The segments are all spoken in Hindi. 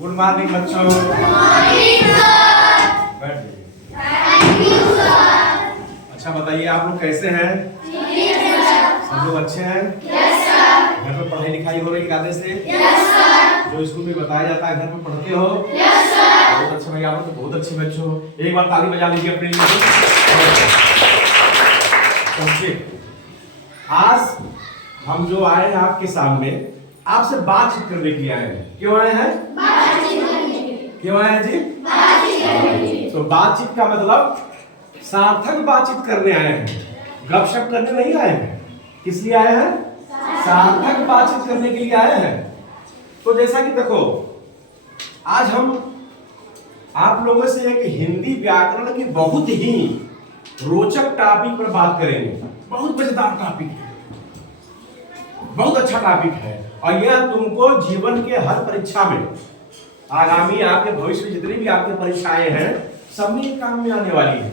गुड मॉर्निंग बच्चों। बैठ जाइए। अच्छा बताइए आप लोग कैसे हैं? सब लोग अच्छे हैं? घर में पढ़ाई लिखाई हो रही कायदे से? जो स्कूल में बताया जाता है घर में पढ़ते हो? बहुत अच्छा भाई, आप लोग तो बहुत अच्छे बच्चे हो। एक बार ताली बजा लीजिए अपने लिए। आज हम जो आए हैं आपके सामने आपसे बातचीत करने के लिए आए हैं। क्यों आए हैं? क्यों आए हैं जी? तो बातचीत का मतलब सार्थक बातचीत करने आए हैं, गपशप करने नहीं आए हैं। किस लिए आए हैं? सार्थक बातचीत करने के लिए आए हैं। तो जैसा कि देखो, आज हम आप लोगों से एक हिंदी व्याकरण की बहुत ही रोचक टॉपिक पर बात करेंगे। बहुत मजेदार टॉपिक है, बहुत अच्छा टॉपिक है, और यह तुमको जीवन के हर परीक्षा में, आगामी आपके भविष्य में जितनी भी आपकी परीक्षाएं हैं सब में काम में आने वाली है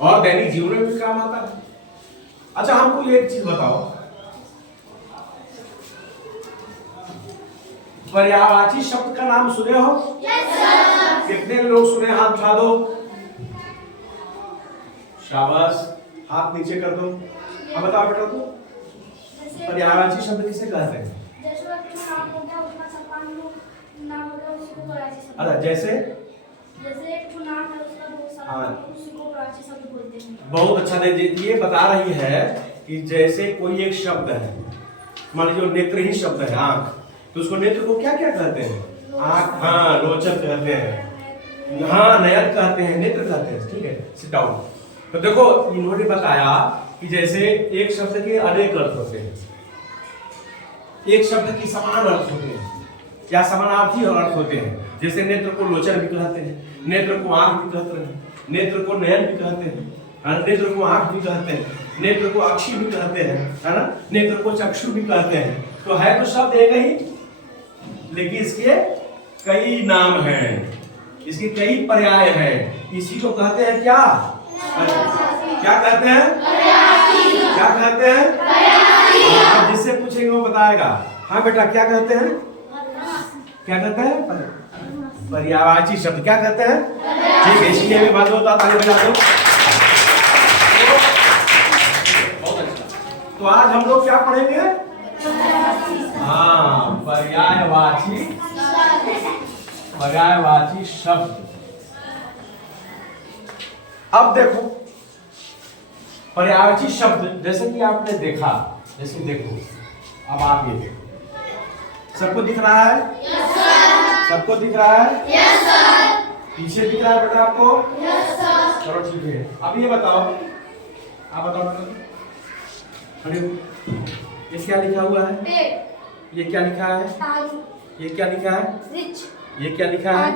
और दैनिक जीवन में भी काम आता है। अच्छा हमको एक चीज बताओ, पर्यायवाची शब्द का नाम सुने हो? कितने लोग सुने? हाथ उठा दो। शाबाश, हाथ नीचे कर दो। अब बताओ बेटा, तो पर्यायवाची शब्द किसे कहते हैं? अरे जैसे बहुत अच्छा दे, ये बता रही है कि जैसे कोई एक शब्द है, मान लीजिए नेत्रहीन शब्द है आंख, तो उसको नेत्र को क्या क्या कहते हैं? आंख, हाँ, रोचक कहते हैं, हाँ, नयन कहते हैं, नेत्र कहते हैं। ठीक है, सिट डाउन। तो देखो इन्होंने बताया कि जैसे एक शब्द के अनेक अर्थ होते हैं, एक शब्द की समान अर्थ होते हैं या समानार्थी अर्थ होते हैं। जैसे नेत्र को लोचन भी कहते हैं, नेत्र को आंख भी कहते हैं, नेत्र को नयन भी कहते हैं, नेत्र को आंख भी कहते हैं, नेत्र को अक्षी भी कहते हैं, है ना, नेत्र को चक्षु भी कहते हैं। तो है तो शब्द एक ही, लेकिन इसके कई नाम हैं, इसके कई पर्याय हैं। इसी को कहते हैं क्या? क्या कहते हैं? क्या कहते हैं? आप जिससे पूछेंगे वो बताएगा। हाँ बेटा, क्या कहते हैं? क्या कहते हैं? पर्यायवाची शब्द क्या कहते हैं? ठीक है, इसलिए भी बात होता ताली बजा दो। बहुत अच्छा। तो आज हम लोग क्या पढ़ेंगे? हाँ, पर्यायवाची शब्द। अब देखो पर्यायवाची शब्द, जैसे कि आपने देखा, जैसे देखो, अब आप ये देखो, सबको दिख रहा है? सबको दिख रहा है? पीछे दिख रहा है बेटा आपको? चलो ठीक है। अब ये बताओ, आप बताओ अरे ये क्या लिखा हुआ है? ये क्या लिखा है? ये क्या लिखा है? ये क्या लिखा है?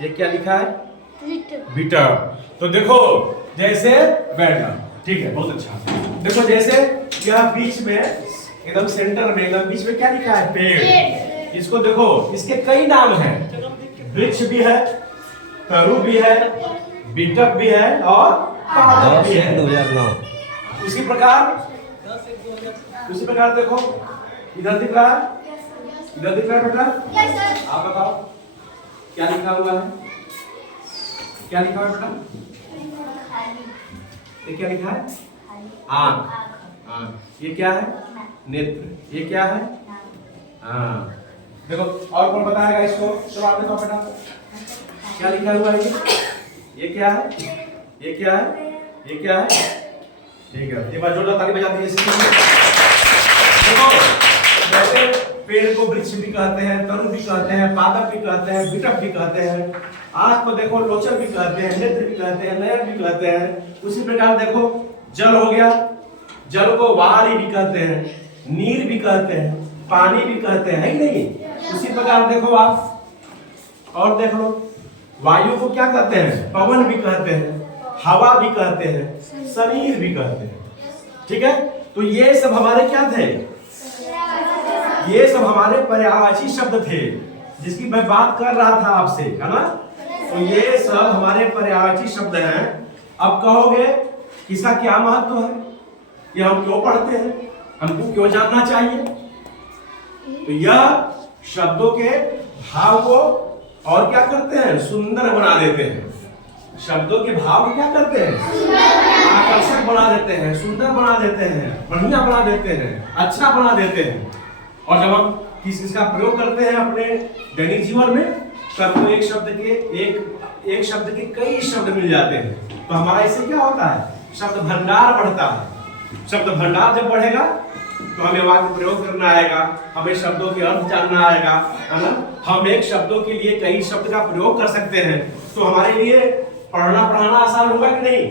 ये क्या लिखा है? बीटा। तो देखो जैसे बैठना, ठीक है, बहुत अच्छा। देखो जैसे यह बीच में एकदम सेंटर में, एकदम बीच में क्या लिखा है? पेड़। इसको देखो, इसके कई नाम हैं, वृक्ष भी है, तरु भी है, बिटक भी है और पादप भी है। 2009। उसी प्रकार देखो, इधर दिख रहा है, इधर दिख रहा है बेटा? आप बताओ क्या लिखा हुआ है? क्या लिखा हुआ है बेटा? ये क्या लिखा है? आंख। ये क्या है? नेत्र। ये क्या है? हाँ, देखो और कौन बताएगा इसको? तो आप देखो बेटा, क्या लिखा हुआ है? ये क्या है? ये क्या है? ये क्या है? ठीक है, ये बार जोरदार ताली बजा दीजिए। देखो वैसे पेड़ को वृक्ष भी कहते हैं, तरु भी कहते हैं, पादप भी कहते हैं, बिटक भी कहते हैं, आंख को देखो लोचन भी कहते हैं, नेत्र भी कहते हैं, नयन भी कहते हैं। उसी प्रकार देखो जल हो गया, जल को वारी भी कहते हैं, नीर भी कहते हैं, पानी भी कहते हैं, है नहीं? उसी प्रकार देखो आप और देख लो, वायु को क्या कहते हैं? पवन भी कहते हैं, हवा भी कहते हैं, शरीर भी कहते हैं। ठीक है, तो ये सब हमारे क्या थे? ये सब हमारे पर्यायवाची शब्द थे, जिसकी मैं बात कर रहा था आपसे, है ना? तो ये सब हमारे पर्यायवाची शब्द हैं। अब कहोगे इसका क्या महत्व है? ये हम क्यों पढ़ते हैं? हमको क्यों जानना चाहिए? तो यह शब्दों के भाव को और क्या करते हैं, सुंदर बना देते हैं। शब्दों के भाव को क्या करते हैं, आकर्षक बना देते हैं, सुंदर बना देते हैं, बढ़िया बना देते हैं, अच्छा बना देते हैं। और जब हम किसी चीज का प्रयोग करते हैं अपने दैनिक जीवन में, तब तो एक शब्द के कई शब्द मिल जाते हैं। तो हमारा इससे क्या होता है, शब्द भंडार बढ़ता है। शब्द भंडार जब बढ़ेगा तो हमें वाक्य प्रयोग करना आएगा, हमें शब्दों के अर्थ जानना आएगा, है ना। हम एक शब्दों के लिए कई शब्द का प्रयोग कर सकते हैं। तो हमारे लिए पढ़ना आसान होगा कि नहीं,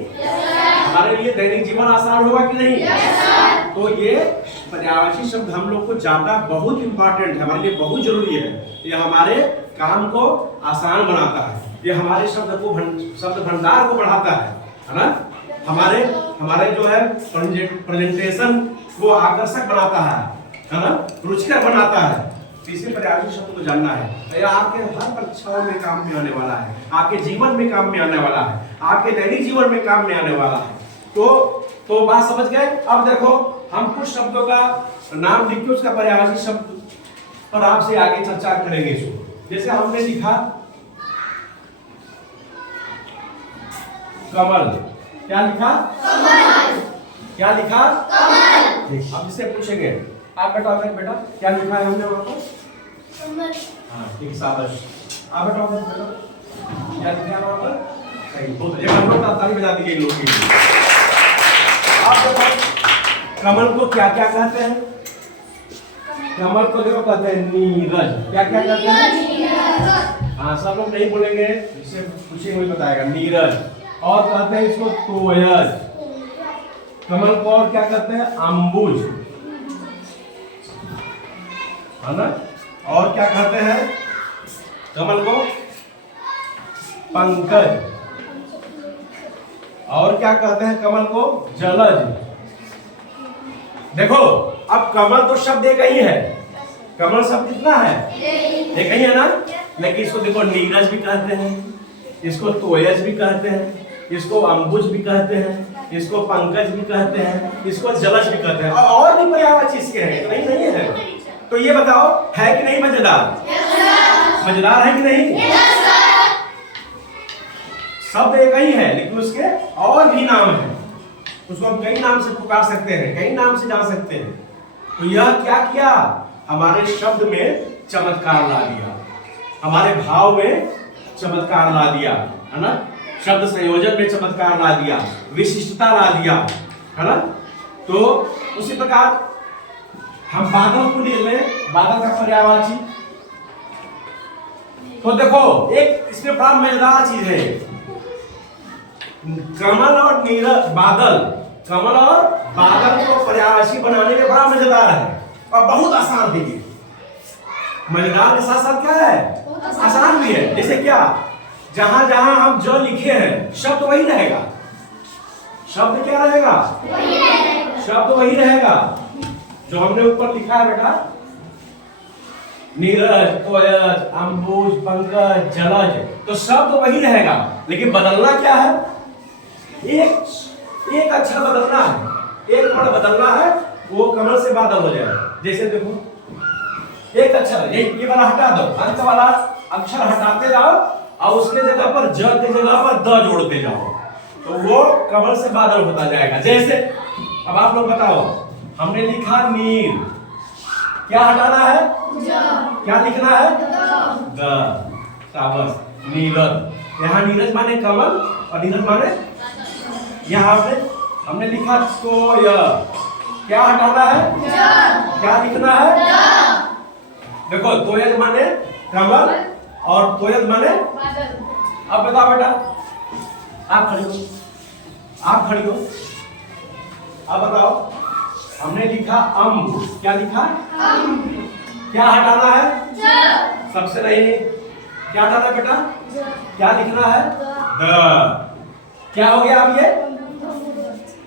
हमारे लिए दैनिक जीवन आसान होगा कि नहीं। तो ये पर्यायवाची शब्द हम लोग को जानना बहुत इंपॉर्टेंट है, हमारे लिए बहुत जरूरी है। ये हमारे काम को आसान बनाता है, ये हमारे शब्द भंडार को बढ़ाता है ना। हमारे जो है प्रेजेंटेशन वो आकर्षक बनाता है ना, रुचिकर बनाता है। तीसरे पर्यायवाची शब्द को जानना है, ये आपके हर परीक्षाओं में काम में आने वाला है, आपके जीवन में काम में आने वाला है, आपके दैनिक जीवन में काम में आने वाला है। तो बात समझ गए। अब देखो हम कुछ शब्दों का नाम लिख के उसका पर्यायवाची शब्द पर आपसे आगे चर्चा करेंगे इसको। जैसे हमने लिखा कमल, क्या लिखा, क्या लिखा, अब जिससे पूछेंगे आप बेटा क्या लिखा है हमने वहां पर, हाँ ठीक, शाबाश। आप बेटा क्या लिखा है वहां पर, सही, बहुत एक हम लोग ताली बजा दीजिए लोग के लिए। आप देखो कमल को क्या क्या कहते हैं, कमल को देखो कहते हैं नीरज, क्या क्या कहते हैं, हाँ सब लोग नहीं बोलेंगे, जिससे पूछेंगे वही बताएगा, नीरज। और कहते हैं इसको तोयज, कमल को और क्या कहते हैं, अम्बुज, है ना। और क्या कहते हैं कमल को, पंकज। और क्या कहते हैं कमल को, जलज। देखो अब कमल तो शब्द एक ही है, कमल शब्द कितना है, एक ही है ना। लेकिन इसको देखो नीरज भी कहते हैं, इसको तोयज भी कहते हैं, इसको अम्बुज भी कहते हैं, इसको पंकज भी कहते हैं, इसको जलज भी कहते हैं, और भी पर्यायवाची इसके हैं, नहीं है। तो ये बताओ है कि नहीं मजेदार, मजेदार है कि नहीं। शब्द एक ही है लेकिन उसके और भी नाम है, उसको हम कई नाम से पुकार सकते हैं, कई नाम से जान सकते हैं। तो यह क्या किया, हमारे शब्द में चमत्कार ला दिया, हमारे भाव में चमत्कार ला दिया, है ना। शब्द संयोजन में चमत्कार ला दिया, विशिष्टता ला दिया, है ना। तो उसी प्रकार हम बादल को ले लें, बादल का पर्यायवाची। तो देखो एक इसमें बड़ा मजेदार चीज है, कमल और नीरज, बादल, कमल और बादल को पर्यायवाची बनाने में बड़ा मजेदार है और बहुत आसान भी है। मजेदार के साथ साथ क्या है, आसान भी है। जैसे क्या, जहां जहां हम जो लिखे हैं शब्द वही रहेगा, शब्द क्या रहेगा, शब्द वही रहेगा जो हमने ऊपर लिखा है बेटा, नीरज, तोयज, अम्बुज, पंकज, जलज, तो शब्द वही रहेगा। लेकिन बदलना क्या है, एक अक्षर बदलना है, एक वर्ण बदलना है, वो कमल से बादल हो जाएगा। जैसे देखो एक अक्षर ये वाला हटा दो, अंत वाला अक्षर हटाते जाओ और उसके जगह पर ज के जगह पर द जोड़ते जाओ, तो वो कमल से बादल होता जाएगा। जैसे अब आप लोग बताओ, हमने लिखा नीर, क्या हटाना है, क्या लिखना है, द, शाबाश, नीरज। यहाँ नीरज माने कमल और नीरज माने, यहाँ हमने लिखा तोय, क्या हटाना है, क्या लिखना है, देखो तोयज माने कमल और तोयज माने, अब बताओ बेटा, आप खड़ी हो, आप खड़ी हो, अब बताओ, हमने लिखा अम्ब, क्या लिखा, क्या हटाना है, सबसे नहीं, क्या हटाना है बेटा, क्या लिखना है, द। क्या हो गया अब ये,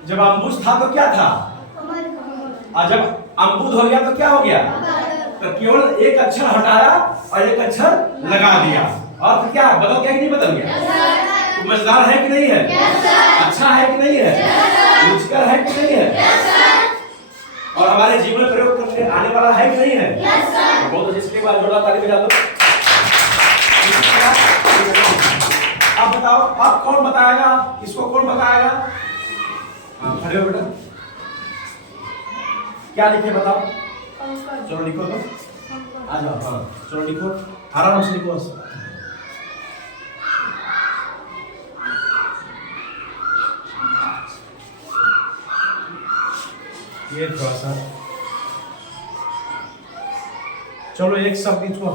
जब अम्बुज था तो क्या था, और जब अम्बुद हो गया तो क्या हो गया, तो केवल एक अक्षर हटाया और एक अक्षर लगा दिया, और तो क्या बदल गया कि नहीं बदल गया, तो मजेदार है कि नहीं है, अच्छा है कि नहीं है, रुचिकर है कि नहीं है। और हमारे जीवन में प्रयोग करने आने वाला है कि नहीं है? Yes sir. बहुत अच्छे, इसके बाद जोड़ा ताली बजा दो। अब बताओ, अब कौन बताएगा? इसको कौन बताएगा? हाँ खड़े हो बेटा। क्या लिखे बताओ? चलो लिखो तो, आ जाओ। हाँ चलो लिखो, आराम से लिखो। ये थोड़ा सा, चलो एक शब्द इसको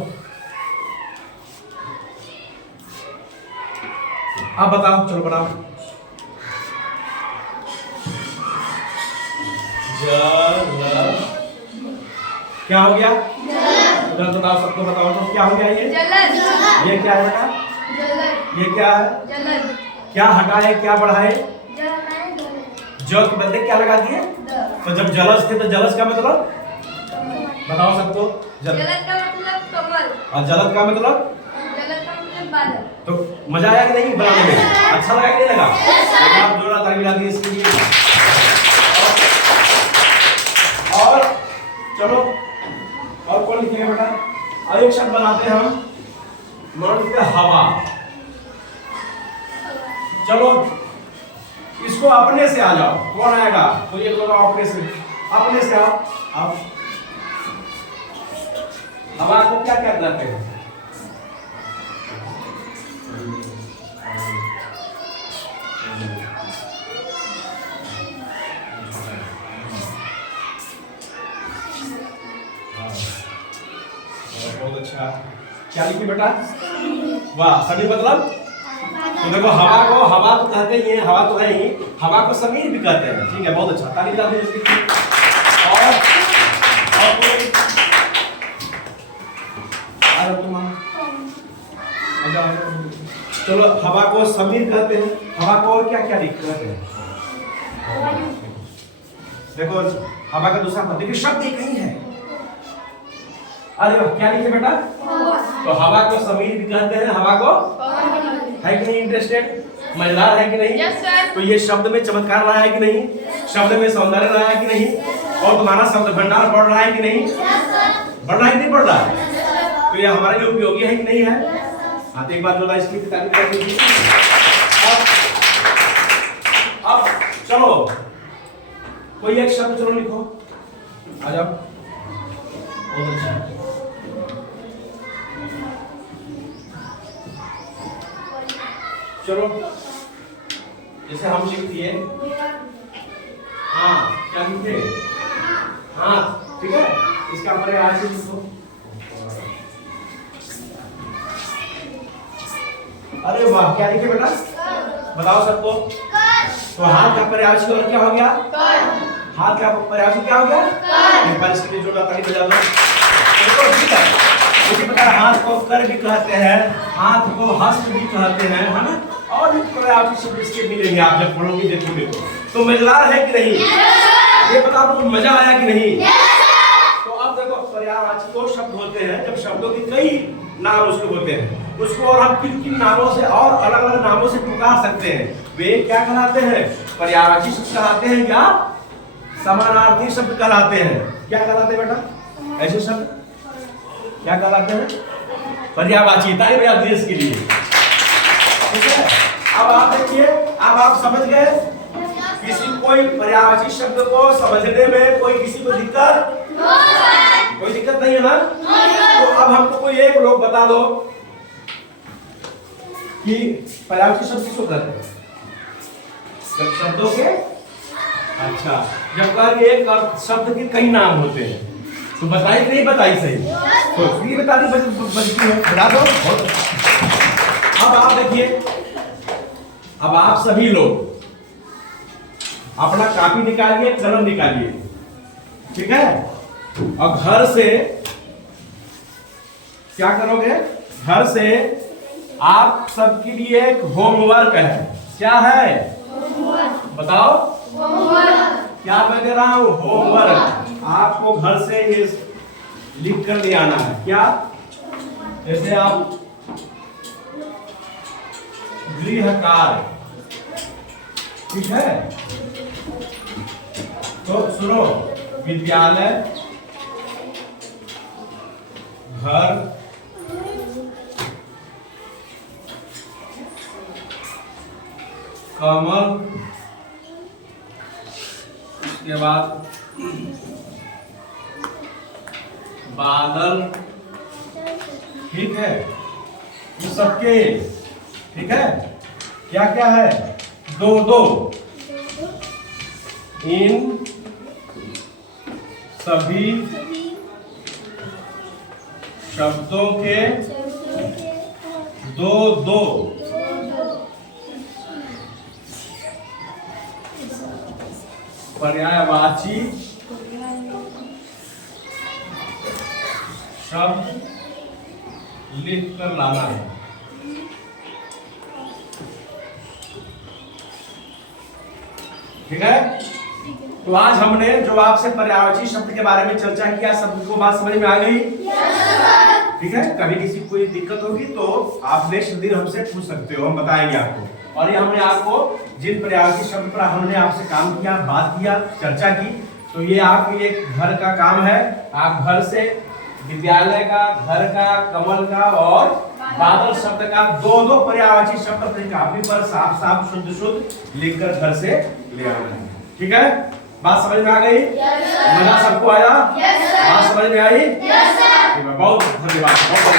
आप बताओ, चलो बनाओ। जल, क्या हो गया? जल बताओ, सबको बताओ तो क्या हो गया? ये जलद। ये क्या है बेटा? जलद। ये क्या है? जलद। क्या हटाए क्या बढ़ाए? जलद। जो के बदले क्या लगा दिए? तो जब जलस थे तो जलस का मतलब बताओ सबको। जलद का मतलब कमल। और जलद का मतलब? जलद का मतलब बादल। तो मजा आया कि नहीं बनाने में? अच्छा लगा कि नहीं लगा? एक बार जोड़ा ताली बजा दीजिए इसके लिए। और चलो, और कौन लिखेगा बेटा? और एक शब्द बनाते हैं हम, मान लीजिए हवा। चलो इसको अपने से आ जाओ, कौन आएगा? तो ये लोग अपने से आओ। आप हवा को क्या क्या कहते हैं? बहुत अच्छा, क्या लिखी बेटा? वाह, समीर मतलब? तो देखो हवा तो कहते ही हैं, हवा तो है ही, हवा को समीर भी कहते हैं। ठीक है, बहुत अच्छा, ताली बजा दीजिए इसके लिए। और कोई? चलो, हवा को समीर कहते हैं, हवा को और क्या क्या कहते हैं? देखो हवा का दूसरा पद, देखिए शब्द एक ही है। अरे वाह, क्या लिखे बेटा? तो हवा को समीर भी कहते हैं, हवा को है कि नहीं? इंटरेस्टेड, मजेदार है कि नहीं? Yes sir. तो ये शब्द में चमत्कार रहा है कि नहीं? शब्द में सौंदर्य रहा है कि नहीं? और तुम्हारा शब्द भंडार बढ़ रहा है कि नहीं? बढ़ रहा है कि नहीं बढ़ रहा है? तो ये हमारे लिए उपयोगी है कि नहीं है? हाँ तो एक बार जो इसकी तारीफ कर दीजिए। अब चलो कोई एक शब्द चलो लिखो, आ जाओ। बहुत अच्छा, चलो जैसे हम लिख दिए, हाँ क्या लिखे? हाँ ठीक है, इसका पर्याय लिखो। अरे वाह, क्या लिखे बेटा? बताओ सबको। तो हाथ का पर्यायवाची क्या हो गया? हाथ का पर्यायवाची क्या हो गया? एक बार इसके लिए जोड़ा ताली बजा दो। देखो ठीक है, इसी प्रकार हाथ को कर भी कहते हैं, हाथ को हस्त भी कहते हैं, है ना? और भी पर्यायवाची शब्द इसके मिलेंगे, आप जब पढ़ोगे देखोगे तो मजेदार है कि नहीं? ये बताओ तो मजा आया कि नहीं? तो अब देखो पर्यायवाची वो शब्द होते हैं जब शब्दों के कई नाम उसके होते हैं, उसको और हम किन किन नामों से और अलग अलग नामों से पुकार सकते हैं। वे क्या कहलाते हैं? पर्यायवाची शब्द कहलाते हैं या समानार्थी शब्द कहलाते हैं? क्या कहलाते हैं बेटा? ऐसे शब्द क्या कहलाते हैं? पर्यायवाची। ताली बजा दीजिए इसके लिए। ठीक है, अब आप देखिए, अब आप समझ गए। किसी कोई पर्यायवाची शब्द को समझने में कोई किसी को दिक्कत कोई दिक्कत नहीं है ना? तो अब हमको कोई एक लोग बता दो कि पर्यायवाची शब्द किसको कहते हैं? जब शब्दों के, अच्छा जब कह एक शब्द के कई नाम होते हैं तो बताइए कि नहीं बताई सही? तो ये बता दी बचती है, बता दो। बहुत अच्छा। अब आप देखिए, अब आप सभी लोग अपना कॉपी निकालिए, कलम निकालिए, ठीक है? और घर से क्या करोगे? घर से आप सबके लिए एक होमवर्क है। क्या है? बताओ। क्या मैं दे रहा हूं? होमवर्क। आपको घर से ये लिख कर ले आना है। क्या? जैसे आप गृह कार्य, ठीक है? तो सुनो, विद्यालय, घर, कमल, उसके बाद बादल, ठीक है, ये सबके, ठीक है, क्या क्या है, दो दो, इन सभी शब्दों के दो दो पर्यायवाची शब्द लिख कर लाना है। ठीक है, तो आज हमने जो आपसे पर्यायवाची शब्द के बारे में चर्चा किया, शब्द को बात समझ में आ गई? ठीक है, कभी किसी को कोई दिक्कत होगी तो आप नेक्स्ट दिन हमसे पूछ सकते हो, हम बताएंगे आपको। और ये हमने आपको जिन पर्यायवाची शब्द पर हमने आपसे काम किया, बात किया, चर्चा की, तो ये आपके लिए घर का काम है। आप घर से विद्यालय का, घर का, कमल का और बादल शब्द का दो दो पर्यायवाची शब्द अपने कापी पर साफ साफ शुद्ध शुद्ध लिखकर घर से ले आना है। ठीक है, बात समझ में आ गई? मजा सबको आया? बात समझ में आई? बहुत धन्यवाद।